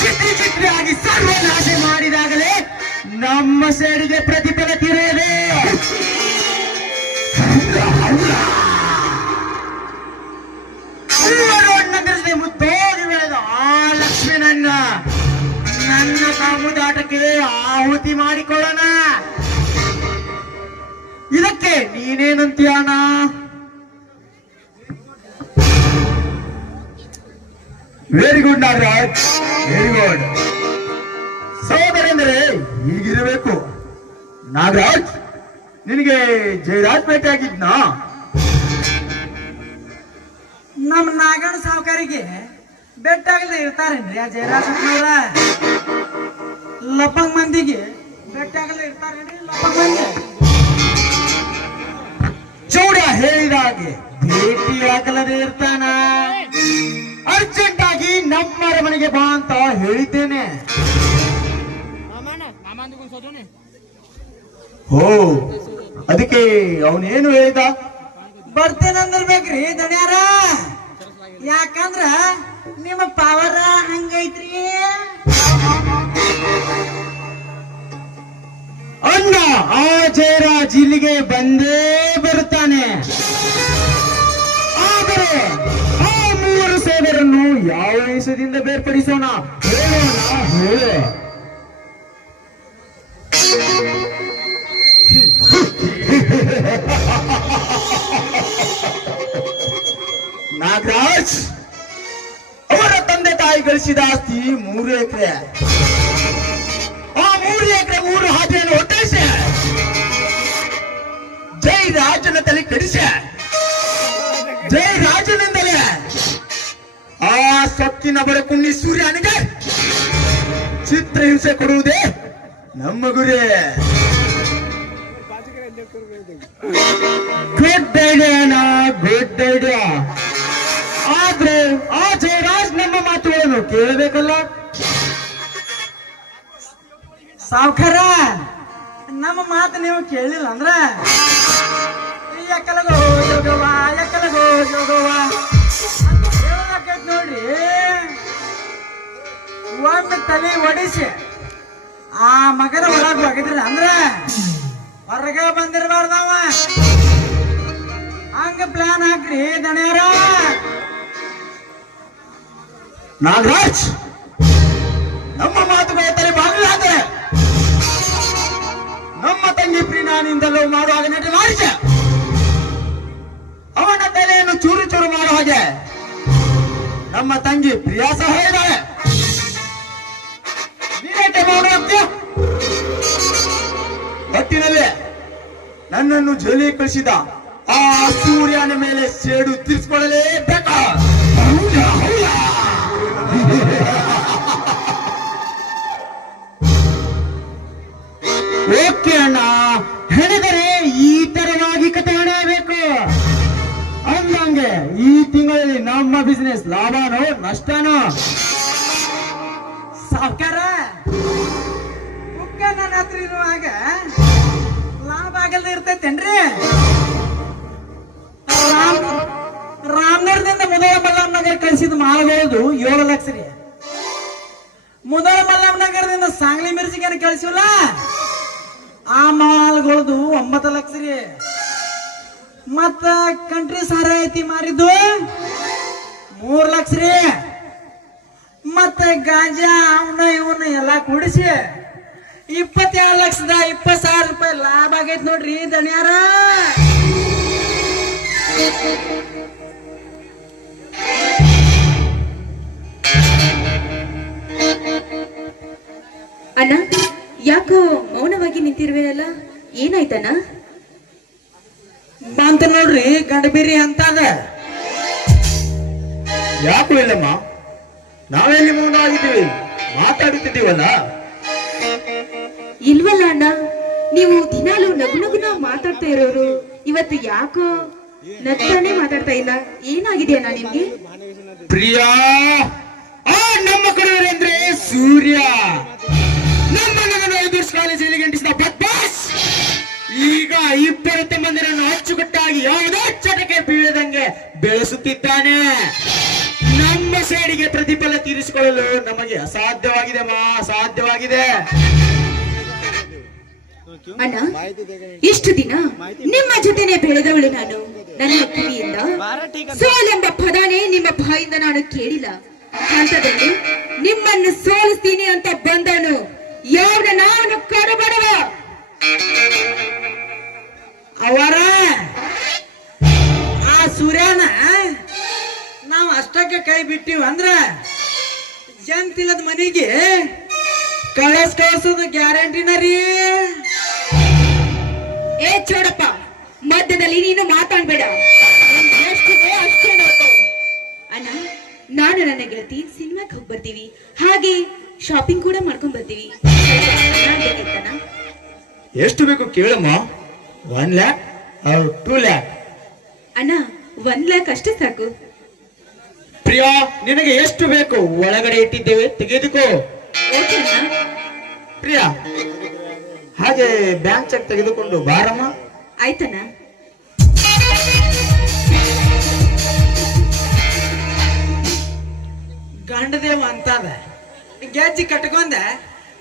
ಚಿತ್ರಿ ಚಿತ್ರಿಯಾಗಿ ಸರ್ವನಾಶ ಮಾಡಿದಾಗಲೇ ನಮ್ಮ ಸೇಡಿಗೆ ಪ್ರತಿಫಲ ತಿರುಗಿದೆ ಅಣ್ಣಂದ್ರೆ ಮುದ್ದೋಗಿ ಬೆಳೆದ ಆ ಲಕ್ಷ್ಮೀನನ್ನ ನನ್ನ. ಕಾಮುದಾಟಕ್ಕೆ ಆಹುತಿ ಮಾಡಿಕೊಳ್ಳೋಣ. ಇದಕ್ಕೆ ನೀನೇನಂತೀಯಣ್ಣ ವೆರಿ ಗುಡ್ ನಾಗರಾಜ್. ಸಹೋದರೆಂದರೆ ಹೀಗಿರಬೇಕು. ನಾಗರಾಜ್ ನಿನಗೆ ಜಯರಾಜ್ ಭೇಟಿ ಆಗಿದ್ನಾ? ನಮ್ಮ ನಾಗಣ್ಣ ಸಾವುಕಾರಿಗೆ ಬೆಟ್ಟಾಗದೆ ಇರ್ತಾರೇನ್ರಿ ಆ ಜಯರಾಜಪ್ಪನವ್ರ ಲಪಂಗ್ ಮಂದಿಗೆ ಬೆಟ್ಟಾಗದೆ ಇರ್ತಾರೇನ್ರಿ ಲಪ್ಪ ಮಂದಿ? ಚೌಡ ಹೇಳಿದ ಹಾಗೆ ಭೇಟಿ ಆಗಲದೆ ಇರ್ತಾನ? ಅರ್ಜೆಂಟ್ ಆಗಿ ನಮ್ಮ ಅರಮನೆಗೆ ಬಾ ಅಂತ ಹೇಳಿದ್ದೇನೆ. ಹೋ ಅದಕ್ಕೆ ಅವನೇನು ಹೇಳಿದ? ಬರ್ತೇನಂದಿರ್ಬೇಕ್ರಿ ದಣ್ಯಾರ. ಯಾಕಂದ್ರ ನಿಮ್ಮ ಪವರ ಹಂಗೈತ್ರಿ. ಅಣ್ಣ ಆ ಜಯರಾಜ್ ಇಲ್ಲಿಗೆ ಬಂದೇ ಬರುತ್ತಾನೆ ಮೂವರು ಯಾವ ದೇಶದಿಂದ ಬೇರ್ಪಡಿಸೋಣ? ಹೇಳೋಣ, ಹೇಳು. ನಾಗರಾಜ್, ಅವರ ತಂದೆ ತಾಯಿ ಗಳಿಸಿದ ಆಸ್ತಿ ಮೂರು ಎಕರೆ. ಆ ಮೂರು ಎಕರೆ ಮೂರು ಹಾದಿಯನ್ನು ಒತ್ತಾಯಿಸಿ ಜೈ ರಾಜನ ತಲೆ ಕಡಿಸೆ. ಆ ಸೊಕ್ಕಿನ ಬಡಕುಣ್ಣಿ ಸೂರ್ಯನಿಗೆ ಚಿತ್ರಹಿಂಸೆ ಕೊಡುವುದೇ ನಮ್ಮ ಗುರಿ. ಗುಡ್ ಐಡಿಯಾನ ಗುಡ್ ಐಡಿಯಾ ಆದ್ರೆ ಆ ಜಯರಾಜ್ ನಮ್ಮ ಮಾತುಗಳನ್ನು ಕೇಳಬೇಕಲ್ಲ? ಸಾವುಕಾರ, ನಮ್ಮ ಮಾತು ನೀವು ಕೇಳಿಲ್ಲ ಅಂದ್ರೆ ಎಕ್ಕಲಗೋ ಯೋಗವಾ ಎಕ್ಕಲಗೋ ಯೋಗವ. ತಲೆ ಒಡಿಸಿ. ಆ ಮಗನ ಒಳಗ ಹೋಗಿದ್ರ ಅಂದ್ರ ಹೊರಗೆ ಬಂದಿರಬಾರ್ದವ ಹಂಗ ಪ್ಲಾನ್ ಹಾಕ್ರಿ, ದಣ್ಯಾರ. ನಾಗರಾಜ್, ನಮ್ಮ ಮಾತು ತಲೆ ಬಾಗಿಲಾದ್ರೆ ನಮ್ಮ ತಂಗಿ ಪ್ರೀನಾನಿಂದಲೂ ಮಾಡುವಾಗ ನಟಿ ಮಾಡಿಸ ಅವನ ತಲೆಯನ್ನು ಚೂರು ಚೂರು ಮಾಡುವ ಹಾಗೆ ನಮ್ಮ ತಂಗಿ ಪ್ರಿಯಾ ಸಹ ಇದ್ದಾಳೆ. ನನ್ನನ್ನು ಜೈಲಿ ಕಳಿಸಿದ ಆ ಸೂರ್ಯನ ಮೇಲೆ ಸೇಡು ತೀರಿಸಿಕೊಳ್ಳಲೇಬೇಕಾ? ಓಕೆ ಅಣ್ಣ? ಹೇಳಿದರೆ ಈ ತರವಾಗಿ ಕತೆ ಹೇಳಬೇಕು ಅಂದಂಗೆ ಈ ತಿಂಗಳಲ್ಲಿ ನಮ್ಮ ಬಿಸ್ನೆಸ್ ಲಾಭನೋ ನಷ್ಟನೋ? ಸಾವುಕಾರ? ಬುಕ್ಕ ನನ್ನ ಹತ್ರ ಇರುವಾಗ ಆಗಲ್ದ ಇರ್ತೈತೇನ್ರಿ? ರಾಮ್ ರಾಮನಗರದಿಂದ ಮುದೋಳ ಮಲ್ಲಮ್ಮ ನಗರ ಕಳಿಸಿದ ಮಾಲ್ಗಳದು ಏಳು ಲಕ್ಷ ರೀ ಮುದೋಳ ನಗರದಿಂದ ಸಾಂಗ್ಲಿ ಮಿರ್ಜಿಗೆ ಕಳಿಸಿವಲ್ಲ ಆ ಮಾಲ್ಗಳದು ಒಂಬತ್ತು ಲಕ್ಷ ರೀ ಮತ್ತ ಕಂಟ್ರಿ ಸಾರ ಐತಿ ಮಾರಿದ್ದು ಮೂರ್ ಲಕ್ಷ ರೀ ಮತ್ತ ಗಾಂಜಾ ಅವನ ಇವನ್ನ ಎಲ್ಲಾ ಕೂಡಿಸಿ ಇಪ್ಪತ್ತೆರಡು ಲಕ್ಷದ ಇಪ್ಪತ್ ಸಾವಿರ ಲಾಭ ಆಗೈತ್ ನೋಡ್ರಿ ದಣ್ಯಾರ. ಅಣ್ಣ ಯಾಕೋ ಮೌನವಾಗಿ ನಿಂತಿರ್ವೇನಲ್ಲ ಏನಾಯ್ತಣ್ಣ? ಬಂತ ನೋಡ್ರಿ ಗಡಬಿರಿ ಅಂತಾಗ ಯಾಕೂ ಇಲ್ಲಮ್ಮ? ನಾವೆಲ್ಲಿ ಮೌನ ಆಗಿದ್ದೀವಿ ಮಾತಾಡುತ್ತಿದ್ದೀವಲ್ಲ? ಇಲ್ವಲ್ಲ ಅಣ್ಣ ನೀವು ದಿನಾಲು ನಗು ನಗುನ ಮಾತಾಡ್ತಾ ಇರೋರು ಇವತ್ತು ಯಾಕೋ ನಗ್ತಾನೆ ಮಾತಾಡ್ತಾ ಇಲ್ಲ? ಏನಾಗಿದೆ ಅಣ್ಣ ನಿಮ್ಗೆ? ಪ್ರಿಯಾ, ಆ ನಮ್ಮ ಕಡೆಯವರೆಂದ್ರೆ ಸೂರ್ಯ. ನಮ್ಮ ನನ್ನ ಐದು ವರ್ಷ ಕಾಲ ಜೈಲಿಗೆ ಅಂಟಿಸಿದ ಬದ್ಮಾಸ್ ಈಗ ಇಬ್ಬರು ತಮ್ಮಂದಿರನ್ನು ಅಚ್ಚುಕಟ್ಟಾಗಿ ಯಾವುದೇ ಚಟಕ್ಕೆ ಬೀಳದಂಗೆ ಬೆಳೆಸುತ್ತಿದ್ದಾನೆ. ನಮ್ಮ ಸೇಡಿಗೆ ಪ್ರತಿಫಲ ತೀರಿಸಿಕೊಳ್ಳಲು ನಮಗೆ ಅಸಾಧ್ಯವಾಗಿದೆ ಮಾ, ಅಸಾಧ್ಯವಾಗಿದೆ. ಅಣ್ಣ ಇಷ್ಟು ದಿನ ನಿಮ್ಮ ಜೊತೆನೆ ಬೆಳೆದವಳು ನಾನು. ನನ್ನ ಕಿವಿಯಿಂದ ಸೋಲೆಂಬ ಪದನೇ ನಿಮ್ಮ ಬಾಯಿಂದ ನಾನು ಕೇಳಿಲ್ಲ. ಹಂತದಲ್ಲಿ ನಿಮ್ಮನ್ನು ಸೋಲಿಸ್ತೀನಿ ಅಂತ ಬಂದನು. ಯಾವ್ದ ನಾನು ಕಡಬಡವ ಅವರ? ಆ ಸೂರ್ಯನ? ನಾವು ಅಷ್ಟಕ್ಕೆ ಕೈ ಬಿಟ್ಟಿವ ಅಂದ್ರ ಜಂತಿಲ್ಲದ ಮನೆಗೆ ಕಳಸ್ ಕಳ್ಸೋದು ಗ್ಯಾರಂಟಿನ ರೀ ಏ ಚೋಡಪ್ಪ ಮಧ್ಯದಲ್ಲಿ ನೀನು ಮಾತಾಡ್ಬೇಡ. ಎಷ್ಟಿದೆ ಅಷ್ಟೇ ನೋಡ್ಕೊ ಅಣ್ಣ ನಾನು ನನ್ನ ಗೆಳತಿ ಸಿನಿಮಾಕ್ಕೆ ಹೋಗಿ ಬರ್ತೀವಿ ಹಾಗೆ ಶಾಪಿಂಗ್ ಕೂಡ ಮಾಡ್ಕೊಂಡ್ ಬರ್ತೀವಿ? ಎಷ್ಟು ಬೇಕು ಕೇಳಮ್ಮ? ಒನ್ ಲ್ಯಾಕ್ ಟೂ ಲ್ಯಾಕ್ ಅಣ್ಣ ಒನ್ ಲ್ಯಾಕ್ ಅಷ್ಟೇ ಸಾಕು. ಪ್ರಿಯಾ ನಿನಗೆ ಎಷ್ಟು ಬೇಕು? ಒಳಗಡೆ ಇಟ್ಟಿದ್ದೇವೆ ತೆಗೆದುಕೋ. ಪ್ರಿಯಾ ಹಾಗೆ ಬ್ಯಾಂಕ್ ಚೆಕ್ ತೆಗೆದುಕೊಂಡು ಬಾರಮ್ಮ. ಆಯ್ತನ ಗಂಡದೇವ ಅಂತದ. ಗೆಜ್ಜಿ ಕಟ್ಕೊಂಡ.